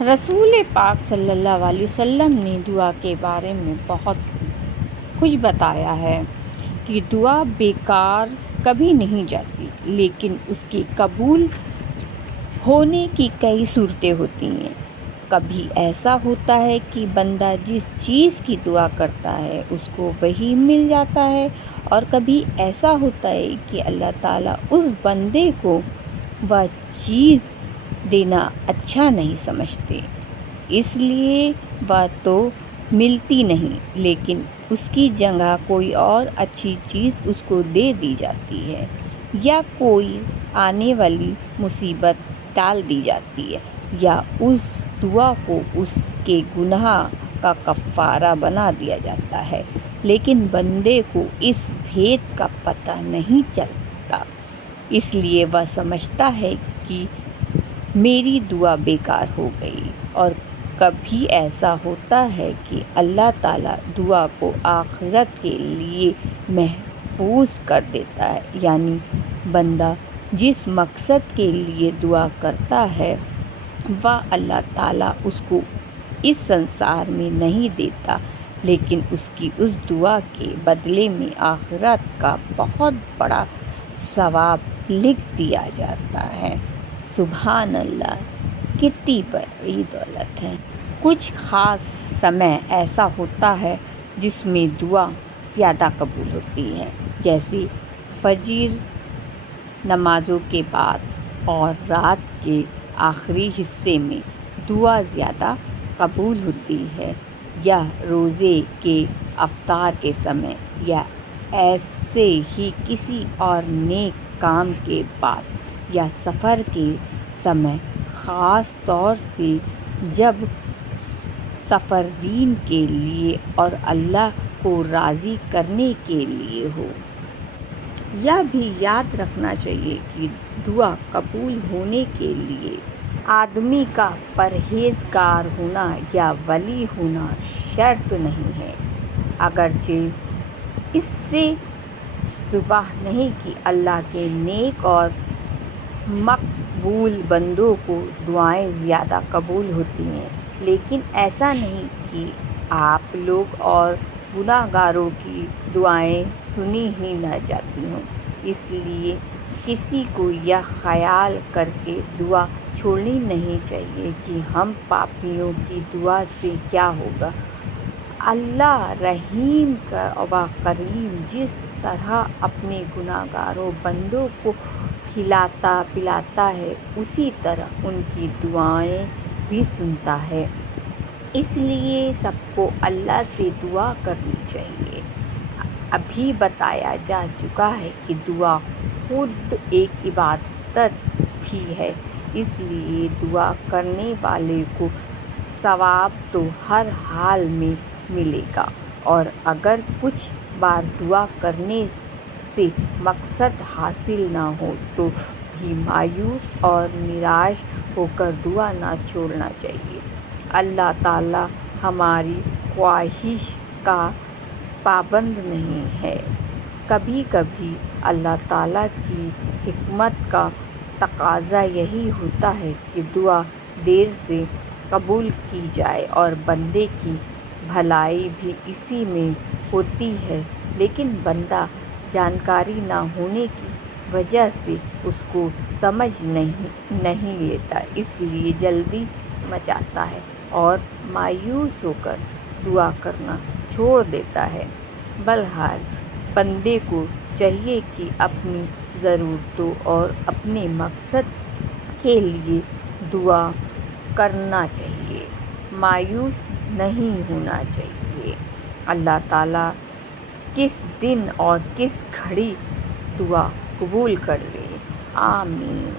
رسول پاک صلی اللہ علیہ وسلم نے دعا کے بارے میں بہت کچھ بتایا ہے کہ دعا بیکار کبھی نہیں جاتی، لیکن اس کے قبول ہونے کی کئی صورتیں ہوتی ہیں۔ کبھی ایسا ہوتا ہے کہ بندہ جس چیز کی دعا کرتا ہے اس کو وہی مل جاتا ہے، اور کبھی ایسا ہوتا ہے کہ اللہ تعالیٰ اس بندے کو وہ چیز دینا اچھا نہیں سمجھتے، اس لیے وہ تو ملتی نہیں، لیکن اس کی جگہ کوئی اور اچھی چیز اس کو دے دی جاتی ہے، یا کوئی آنے والی مصیبت ٹال دی جاتی ہے، یا اس دعا کو اس کے گناہ کا کفارہ بنا دیا جاتا ہے، لیکن بندے کو اس بھید کا پتہ نہیں چلتا، اس لیے وہ سمجھتا ہے کہ میری دعا بیکار ہو گئی۔ اور کبھی ایسا ہوتا ہے کہ اللہ تعالیٰ دعا کو آخرت کے لیے محفوظ کر دیتا ہے، یعنی بندہ جس مقصد کے لیے دعا کرتا ہے وہ اللہ تعالیٰ اس کو اس سنسار میں نہیں دیتا، لیکن اس کی اس دعا کے بدلے میں آخرت کا بہت بڑا ثواب لکھ دیا جاتا ہے۔ سبحان اللہ، کتنی بڑی دولت ہے۔ کچھ خاص سمے ایسا ہوتا ہے جس میں دعا زیادہ قبول ہوتی ہے، جیسے فجر نمازوں کے بعد اور رات کے آخری حصے میں دعا زیادہ قبول ہوتی ہے، یا روزے کے افطار کے سمے، یا ایسے ہی کسی اور نیک کام کے بعد، یا سفر کے سمے، خاص طور سے جب سفر دین کے لیے اور اللہ کو راضی کرنے کے لیے ہو۔ یہ بھی یاد رکھنا چاہیے کہ دعا قبول ہونے کے لیے آدمی کا پرہیزگار ہونا یا ولی ہونا شرط نہیں ہے، اگرچہ اس سے شبہ نہیں کہ اللہ کے نیک اور مقبول بندوں کو دعائیں زیادہ قبول ہوتی ہیں، لیکن ایسا نہیں کہ آپ لوگ اور گناہ گاروں کی دعائیں سنی ہی نہ جاتی ہوں۔ اس لیے کسی کو یہ خیال کر کے دعا چھوڑنی نہیں چاہیے کہ ہم پاپیوں کی دعا سے کیا ہوگا۔ اللہ رحیم و کریم جس طرح اپنے گناہ گار بندوں کو کھلاتا پلاتا ہے، اسی طرح ان کی دعائیں بھی سنتا ہے، اس لیے سب کو اللہ سے دعا کرنی چاہیے۔ ابھی بتایا جا چکا ہے کہ دعا خود ایک عبادت بھی ہے، اس لیے دعا کرنے والے کو ثواب تو ہر حال میں ملے گا، اور اگر کچھ بار دعا کرنے سے مقصد حاصل نہ ہو تو بھی مایوس اور نراش ہو کر دعا نہ چھوڑنا چاہیے۔ اللہ تعالیٰ ہماری خواہش کا پابند نہیں ہے، کبھی کبھی اللہ تعالیٰ کی حکمت کا تقاضا یہی ہوتا ہے کہ دعا دیر سے قبول کی جائے، اور بندے کی بھلائی بھی اسی میں ہوتی ہے، لیکن بندہ جانکاری نہ ہونے کی وجہ سے اس کو سمجھ نہیں لیتا، اس لیے جلدی مچاتا ہے اور مایوس ہو کر دعا کرنا چھوڑ دیتا ہے۔ بہرحال بندے کو چاہیے کہ اپنی ضرورتوں اور اپنے مقصد کے لیے دعا کرنا چاہیے، مایوس نہیں ہونا چاہیے۔ اللہ تعالیٰ کس دن اور کس گھڑی دعا قبول کر لے، آمین۔